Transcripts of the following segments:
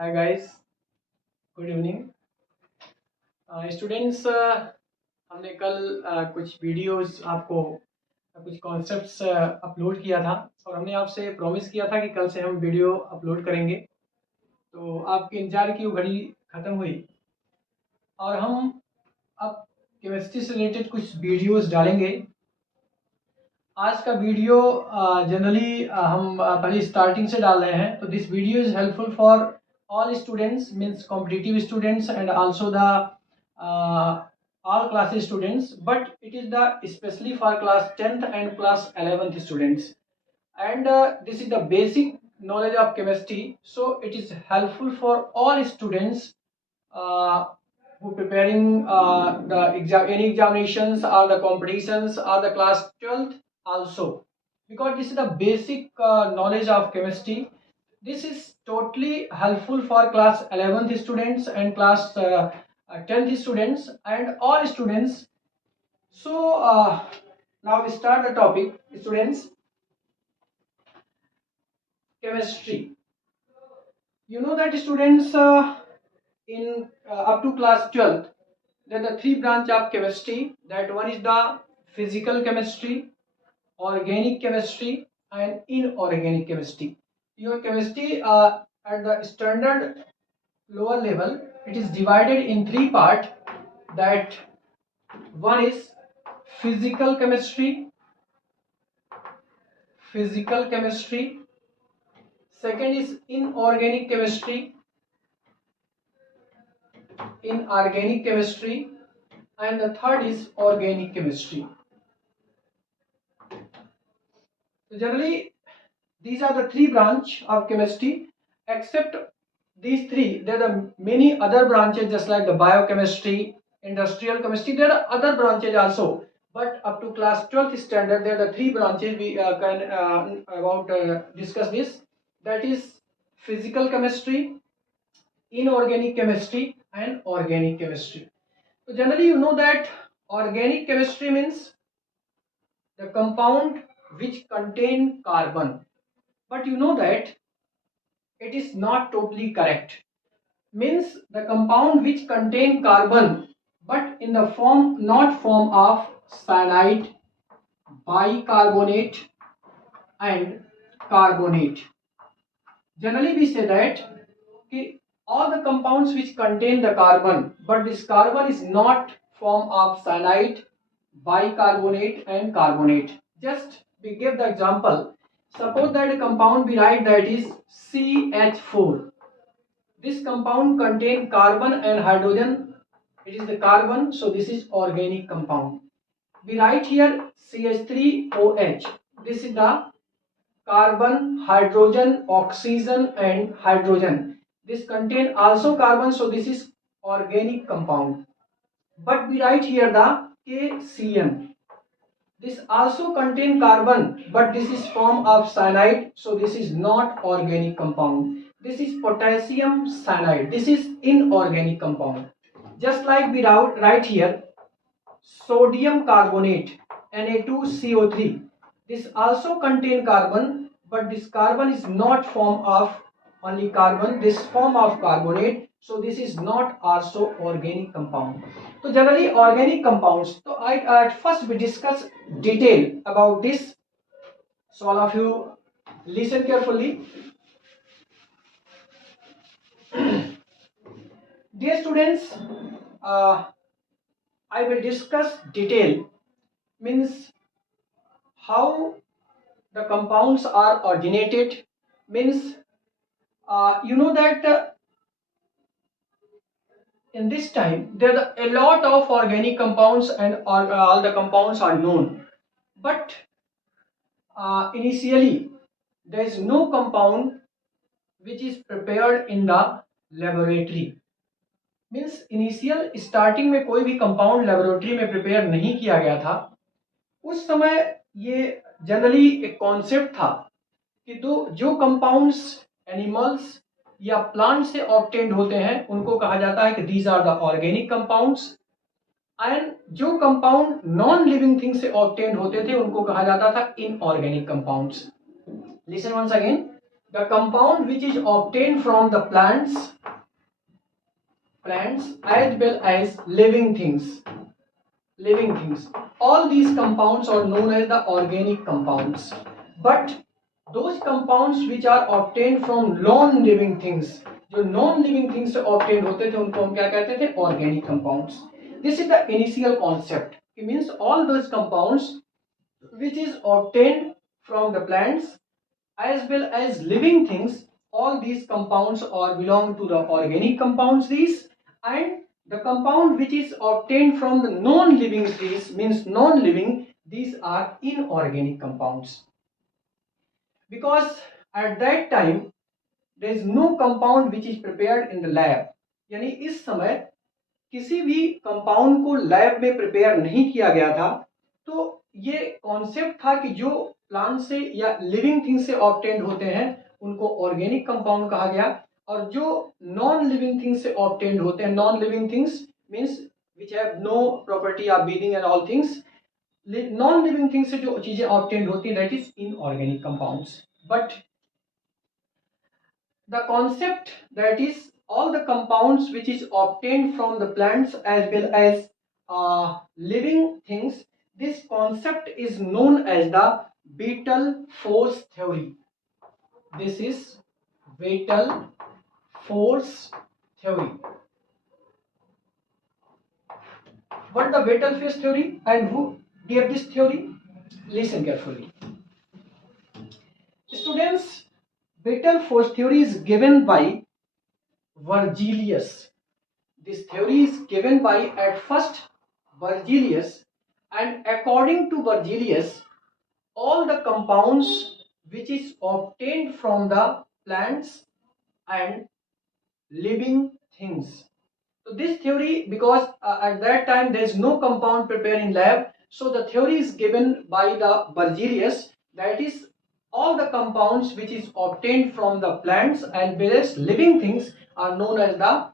Hi guys, good evening students. हमने कल कुछ वीडियोस आपको कुछ कॉन्सेप्ट्स अपलोड किया था और हमने आपसे प्रॉमिस किया था कि कल से हम वीडियो अपलोड करेंगे। तो आपके इंतजार की वो घड़ी ख़त्म हुई और हम अब केमिस्ट्री से रिलेटेड कुछ वीडियोस डालेंगे। आज का वीडियो जनरली हम पहले स्टार्टिंग से डाल रहे हैं, तो this video is helpful for all students, means competitive students and also the all classes students, but it is the especially for class 10th and class 11th students, and this is the basic knowledge of chemistry, so it is helpful for all students uh, who preparing the exam, any examinations or the competitions or the class 12th also, because this is the basic knowledge of chemistry. This is totally helpful for class 11th students and class 10th students and all students. So now we start the topic, students. Chemistry, you know that students, in up to class 12th, there are the three branch of chemistry. That one is the physical chemistry, organic chemistry and inorganic chemistry. Your chemistry at the standard lower level, it is divided in three parts. That one is physical chemistry, second is inorganic chemistry, and the third is organic chemistry. So generally these are the three branch of chemistry. Except these three, there are many other branches, just like the biochemistry, industrial chemistry. There are other branches also, but up to class 12th standard, there are the three branches we can about discuss this. That is physical chemistry, inorganic chemistry and organic chemistry. So generally you know that organic chemistry means the compound which contain carbon, but you know that it is not totally correct. Means the compound which contain carbon but in the form, not form of cyanide, bicarbonate and carbonate. Generally we say that all the compounds which contain the carbon, but this carbon is not form of cyanide, bicarbonate and carbonate. Just we give the example. Suppose that a compound we write that is CH4. This compound contain carbon and hydrogen. It is the carbon, so this is organic compound. We write here CH3OH. This is the carbon, hydrogen, oxygen and hydrogen. This contain also carbon, so this is organic compound. But we write here the KCN. This also contain carbon, but this is form of cyanide, so this is not organic compound. This is potassium cyanide. This is inorganic compound. Just like we write here sodium carbonate, Na2CO3. This also contain carbon, but this carbon is not form of only carbon, this form of carbonate, so this is not also organic compound. So generally organic compounds, so at first we discuss detail about this, so all of you listen carefully. Dear students, I will discuss detail, means how the compounds are originated, means you know that in this time there are a lot of organic compounds and all the compounds are known, but initially there is no compound which is prepared in the laboratory. Means initial starting में कोई भी compound laboratory में prepare नहीं किया गया था। उस समय ये जनरली एक कॉन्सेप्ट था कि जो कंपाउंड्स एनिमल्स या प्लांट से ऑब्टेन्ड होते हैं उनको कहा जाता है कि these are the organic compounds, and जो कंपाउंड नॉन लिविंग थिंग से ऑब्टेन्ड होते थे उनको कहा जाता था inorganic compounds. Listen once again, the compound which is obtained from the plants as well as living things. All these compounds are known as the organic compounds. But those compounds which are obtained from non living things, जो non living things से obtain होते थे उनको हम क्या कहते थे? Organic compounds. This is the initial concept. It means all those compounds which is obtained from the plants as well as living things, all these compounds are belong to the organic compounds these. And the compound which is obtained from the non-living things means non-living, these are inorganic compounds, because at that time there is no compound which is prepared in the lab. यानी इस समय किसी भी compound को lab में prepare नहीं किया गया था. तो ये कॉन्सेप्ट था कि जो प्लांट से या लिविंग थिंग्स से ऑब्टेन्ड होते हैं उनको ऑर्गेनिक कंपाउंड कहा गया, और जो नॉन लिविंग थिंग्स से ऑब्टेन्ड होते हैं, non living things means which have no property of breathing and all things, non living things से जो चीजें ऑब्टेन्ड होती हैं that is inorganic compounds. But the concept that is all the compounds which is obtained from the plants as well as living things, this concept is known as the vital force theory. This is vital force theory. What the vital force theory and who gave this theory? Listen carefully. Students, vital force theory is given by Berzelius. This theory is given by at first Berzelius, and according to Berzelius, all the compounds which is obtained from the plants and living things. So this theory, because at that time there is no compound prepared in lab, so the theory is given by the Berzelius, that is all the compounds which is obtained from the plants and various living things are known as the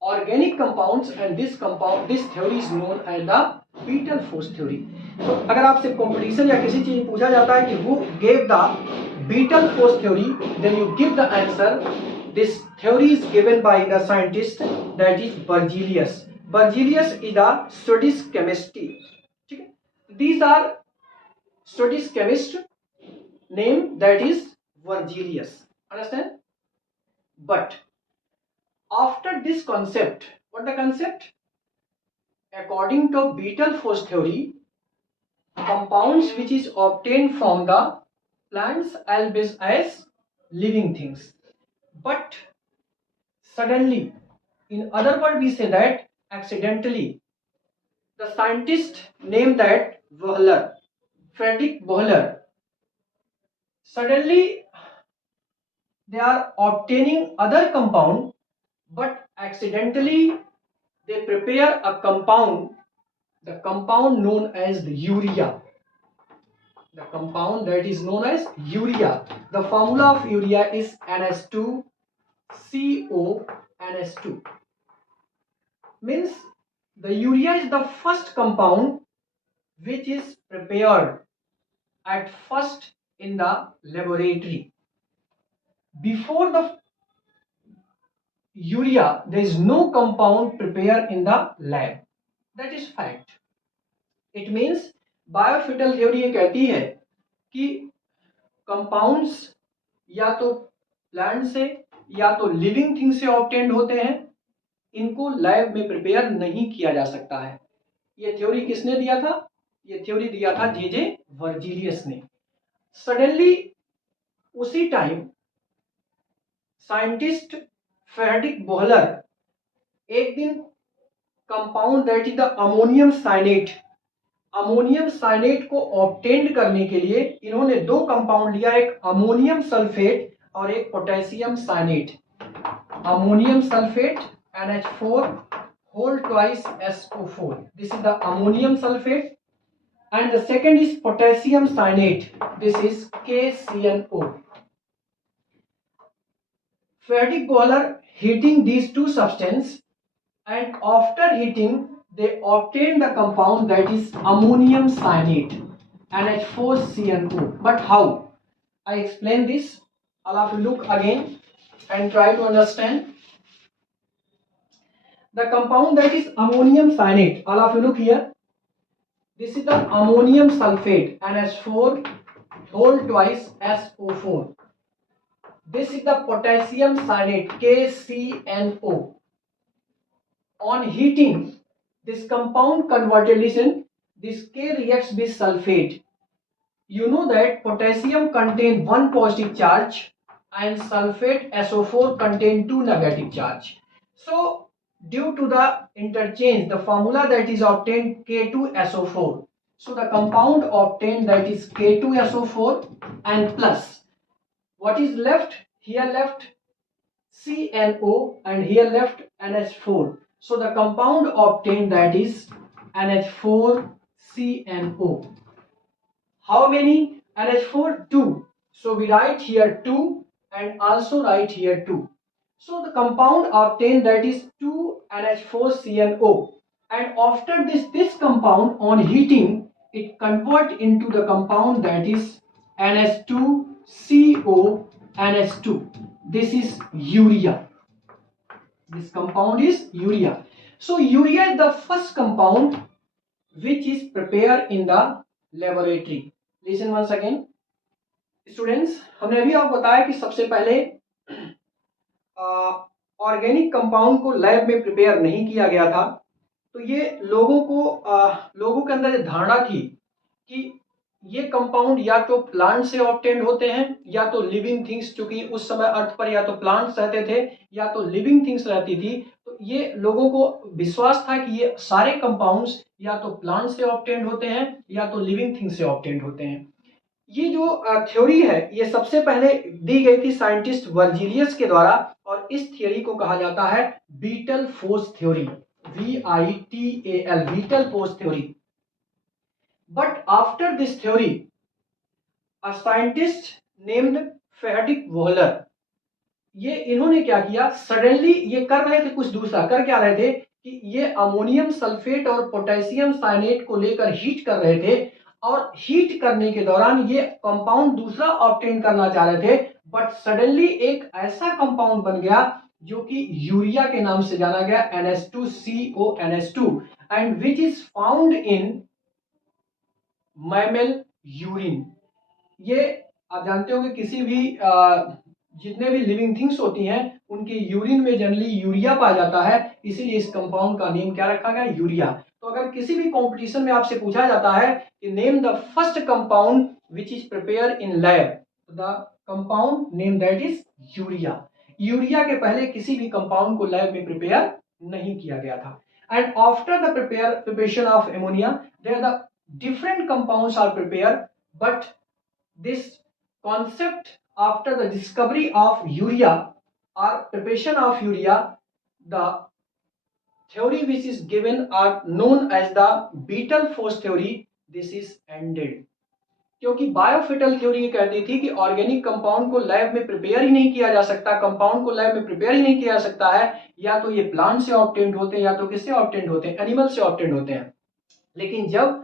organic compounds, and this theory is known as the vital force theory. तो अगर आपसे competition या किसी चीज पूछा जाता है कि who gave the vital force theory, then you give the answer. This theory is given by the scientist that is Berzelius. Berzelius is a Swedish chemist. ठीक है? These are Swedish chemist name that is Berzelius. Understand? But after this concept, what the concept? According to vital force theory, compounds which is obtained from the plants as living things. But suddenly, in other words, we say that accidentally, the scientist named that Bohler, Friedrich Bohler, suddenly they are obtaining other compound, but accidentally they prepare a compound, the compound known as the urea. The compound that is known as urea. The formula of urea is NH2CO NH2. Means the urea is the first compound which is prepared at first in the laboratory. Before the urea, there is no compound prepared in the lab. That is fact. It means बायोफिटल theory ये कहती है कि compounds या तो plant से या तो लिविंग थिंग से ऑब्टेन्ड होते हैं, इनको लैब में प्रिपेयर नहीं किया जा सकता है. ये थ्योरी किसने दिया था? ये थ्योरी दिया था जे वर्जीलियस ने. सडनली उसी टाइम साइंटिस्ट फ्रेडरिक बोहलर एक दिन compound that is the ammonium cyanate को ऑब्टेन्ड करने के लिए इन्होंने दो कंपाउंड लिया, एक अमोनियम सल्फेट और एक potassium cyanate. Ammonium sulphate NH4 whole twice SO4. This is the ammonium sulfate, and the second is potassium cyanate. This is KCNO. Friedrich Bohler heating these two substances, and after heating they obtained the compound that is ammonium cyanate NH4CNO. But how? I explain this. All of you look again and try to understand. The compound that is ammonium cyanate, all of you look here. This is the ammonium sulfate, NH4 whole twice SO4. This is the potassium cyanate, KCNO. On heating, this compound converted, listen, this K reacts with sulfate. You know that potassium contain one positive charge and sulfate SO4 contain two negative charge. So due to the interchange, the formula that is obtained K2SO4. So the compound obtained, that is K2SO4 and plus what is left here, left CNO and here left NH4. So the compound obtained, that is NH4CNO. How many? NH4, 2. So we write here 2 and also write here 2. So the compound obtained, that is 2NH4CNO. And after this compound on heating, it convert into the compound that is NH2CO NH2. This is urea. This compound is urea. So urea is the first compound which is prepared in the laboratory. Listen once again. Students, हमने अभी आपको बताया कि सबसे पहले organic compound को lab में prepare नहीं किया गया था। तो ये लोगों के अंदर धारणा थी कि ये कंपाउंड या तो प्लांट से ऑब्टेन्ड होते हैं या तो लिविंग थिंग्स, चूंकि उस समय अर्थ पर या तो प्लांट्स रहते थे या तो लिविंग थिंग्स रहती थी। तो ये लोगों को विश्वास था कि ये सारे कंपाउंड्स या तो प्लांट से ऑब्टेन्ड होते हैं या तो लिविंग थिंग्स से ऑब्टेन्ड होते हैं। ये जो थ्योरी है ये सबसे पहले दी गई थी साइंटिस्ट वर्जीलियस के द्वारा और इस थ्योरी को कहा जाता है vital force theory, VITAL, vital force theory. But after this theory, a scientist named Friedrich Wöhler, ये इन्होंने क्या किया, सडनली ये कर रहे थे कुछ दूसरा, कर क्या रहे थे कि ये अमोनियम सल्फेट और पोटेशियम साइनेट को लेकर हीट कर रहे थे और हीट करने के दौरान ये कंपाउंड दूसरा ऑब्टेन करना चाह रहे थे। बट सडनली एक ऐसा कंपाउंड बन गया जो कि यूरिया के नाम से जाना गया, NH2CO NH2, and which is found in mammal urine. ये आप जानते हो कि किसी भी जितने भी लिविंग थिंग्स होती हैं उनके यूरिन में जनरली यूरिया पाया जाता है, इसीलिए इस कंपाउंड का नेम क्या रखा गया, यूरिया। तो अगर किसी भी कंपटीशन में आपसे पूछा जाता है कि name the first compound which is prepare in lab, तो the compound name that is urea. Urea के पहले किसी भी कंपाउंड को लैब में प्रिपेयर नहीं किया गया था। And after the preparation of ammonia, there the different compounds are prepared, but this concept after the discovery of urea or preparation of urea, the theory which is given are known as the Beetle force theory. This is ended, क्योंकि बायोफिटल theory ये कहती थी कि organic compound को lab में prepare ही नहीं किया जा सकता, कंपाउंड को लैब में प्रिपेयर ही नहीं किया जा सकता है, या तो ये प्लांट से ऑब्टेन्ड होते हैं या तो किससे ऑब्टेन्ड होते हैं, एनिमल से ऑब्टेन्ड होते हैं। लेकिन जब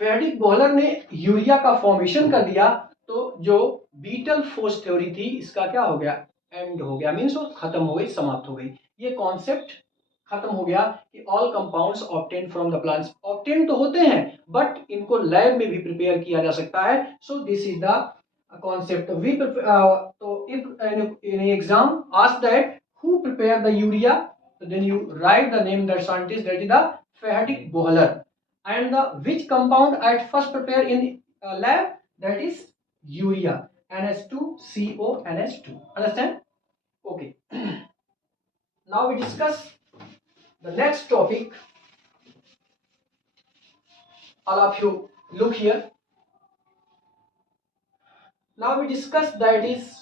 फ्रेडरिक बोहलर ने यूरिया का फॉर्मेशन कर दिया तो जो बीटल फोर्स थ्योरी थी इसका क्या हो गया, एंड हो गया, मीन्स वो खत्म हो गई, समाप्त हो गई। ये कॉन्सेप्ट खत्म हो गया कि all compounds obtain from the plants, obtain तो होते हैं बट इनको लैब में भी प्रिपेयर किया जा सकता है। So this is the concept. We तो if in exam ask that who prepare the urea, then you write the name that scientist, that is the Friedrich Wohler. And the which compound at first prepared in lab, that is urea, NH2CO NH2. Understand? Okay. Now we discuss the next topic. All of you look here. Now we discuss that is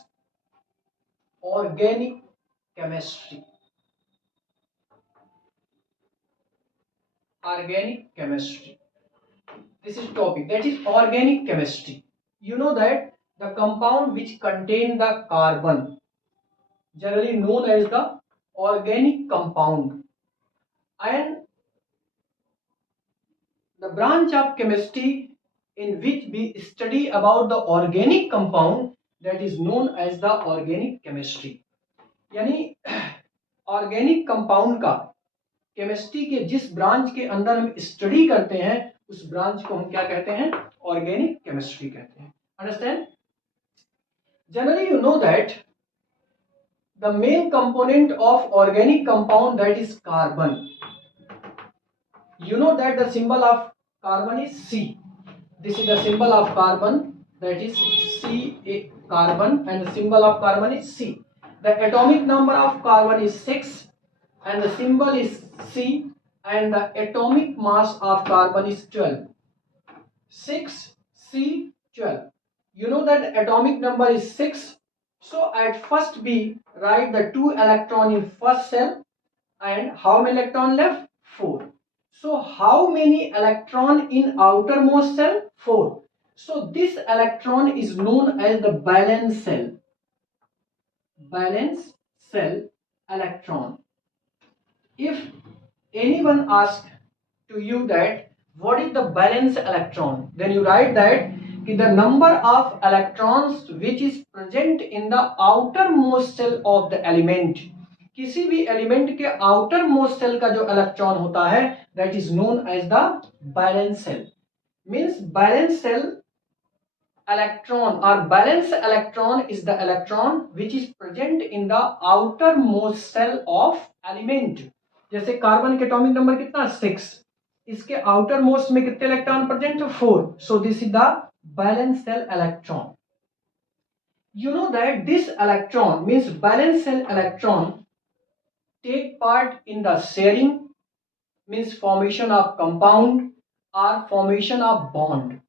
organic chemistry. Organic chemistry. This is topic, that is organic chemistry. You know that the compound which contain the carbon generally known as the organic compound, and the branch of chemistry in which we study about the organic compound, that is known as the organic chemistry. यानी organic compound का chemistry के जिस branch के अंदर हम study करते हैं उस ब्रांच को हम क्या कहते हैं? ऑर्गेनिक केमिस्ट्री कहते हैं. Understand? Generally you know that the main component of organic compound, that is carbon. You know that the symbol of carbon is C. This is the symbol of carbon, that is C, carbon, and the symbol of carbon is C. The atomic number of carbon is 6 and the symbol is C, and the atomic mass of carbon is 12. 6 C 12. You know that atomic number is 6. So at first we write the 2 electron in first cell, and how many electron left? 4. So how many electron in outermost cell? 4. So this electron is known as the valence cell. Valence cell electron. If anyone asks to you that what is the valence electron, then you write that the number of electrons which is present in the outermost cell of the element. किसी भी element के outermost cell का जो electron होता है that is known as the valence cell. Means valence cell electron or valence electron is the electron which is present in the outermost cell of element. जैसे carbon के atomic number कितना? 6. इसके outer most में कितने electron present? 4. So this is the valence cell electron. You know that this electron, means valence cell electron, take part in the sharing, means formation of compound or formation of bond.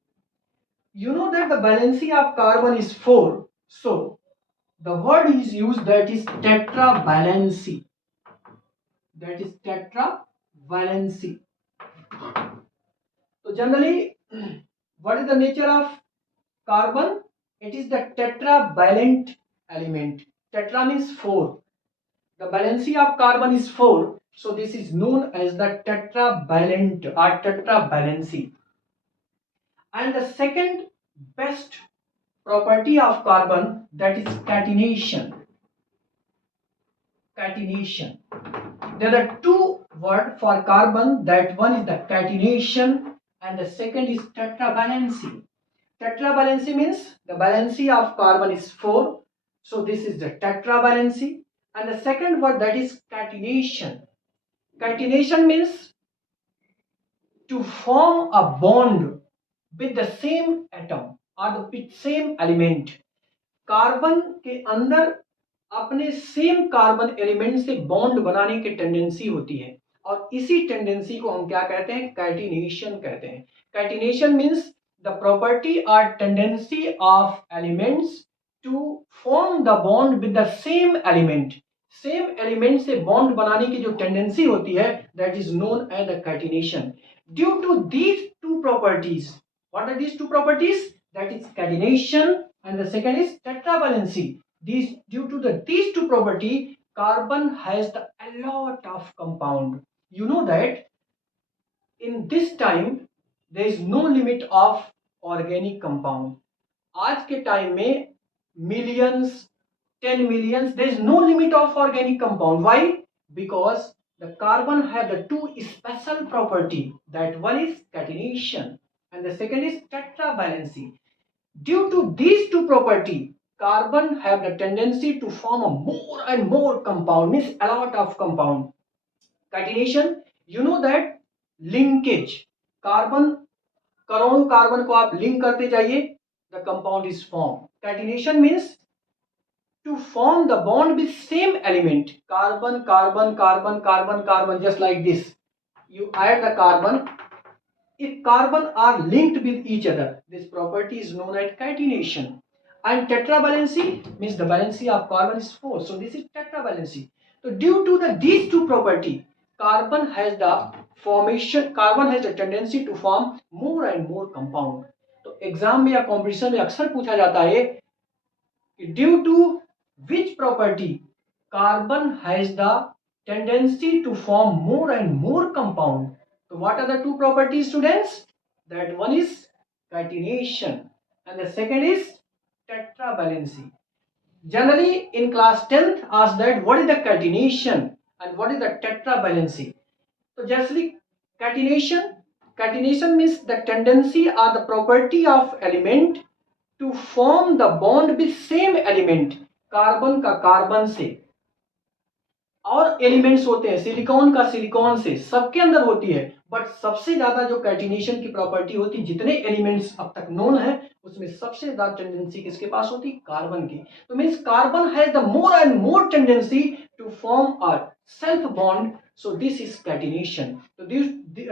You know that the valency of carbon is 4, so the word is used that is tetravalency. That is tetravalency. So generally, what is the nature of carbon? It is the tetravalent element. Tetra means 4. The valency of carbon is 4. So this is known as the tetravalent or tetravalency. And the second best property of carbon, that is catenation. Catenation. There are two words for carbon. That one is the catenation and the second is tetravalency. Tetravalency means the valency of carbon is 4. So this is the tetravalency. And the second word, that is catenation. Catenation means to form a bond with the same atom or the same element. Carbon के अंदर अपने same carbon element से बॉन्ड बनाने की tendency होती है और इसी टेंडेंसी को हम क्या कहते हैं? कैटिनेशन कहते हैं. कैटिनेशन मीन्स द प्रॉपर्टी और tendency of elements to form the bond with the same element. Same element से बॉन्ड बनाने की जो टेंडेंसी होती है that is known as the catenation. Due to these two properties, what are these two properties? That is catenation and the second is tetravalency. Due to these two property, carbon has a lot of compound. You know that in this time there is no limit of organic compound. आज के time में millions, 10 millions, there is no limit of organic compound. Why? Because the carbon have the two special property. That one is catenation and the second is tetravalency. Due to these two property, carbon have the tendency to form a more and more compound, means a lot of compound. Catenation, you know that linkage, carbon करोड़ों carbon को आप link करते जाइए, the compound is formed. Catenation means to form the bond with same element, carbon carbon carbon carbon carbon, just like this. You add the carbon. If carbon are linked with each other, this property is known as catenation. And tetravalency means the valency of carbon is 4. So this is tetravalency. So due to these two property, carbon has the tendency to form more and more compound. तो exam में या competition में अक्सर पूछा जाता है कि due to which property carbon has the tendency to form more and more compound. So what are the two properties, students? That one is catenation and the second is tetravalency. Generally in class 10th asked that what is the catenation and what is the tetravalency. So generally catenation means the tendency or the property of element to form the bond with same element, carbon का carbon से, और elements होते हैं silicon का silicon से, सबके अंदर होती है, बट सबसे ज्यादा जो कैटिनेशन की प्रॉपर्टी होती है, जितने एलिमेंट्स अब तक नोन है उसमें सबसे ज्यादा टेंडेंसी किसके पास होती है, कार्बन की. तो means carbon has the more and more tendency to form a self bond, so this is catenation. तो दिस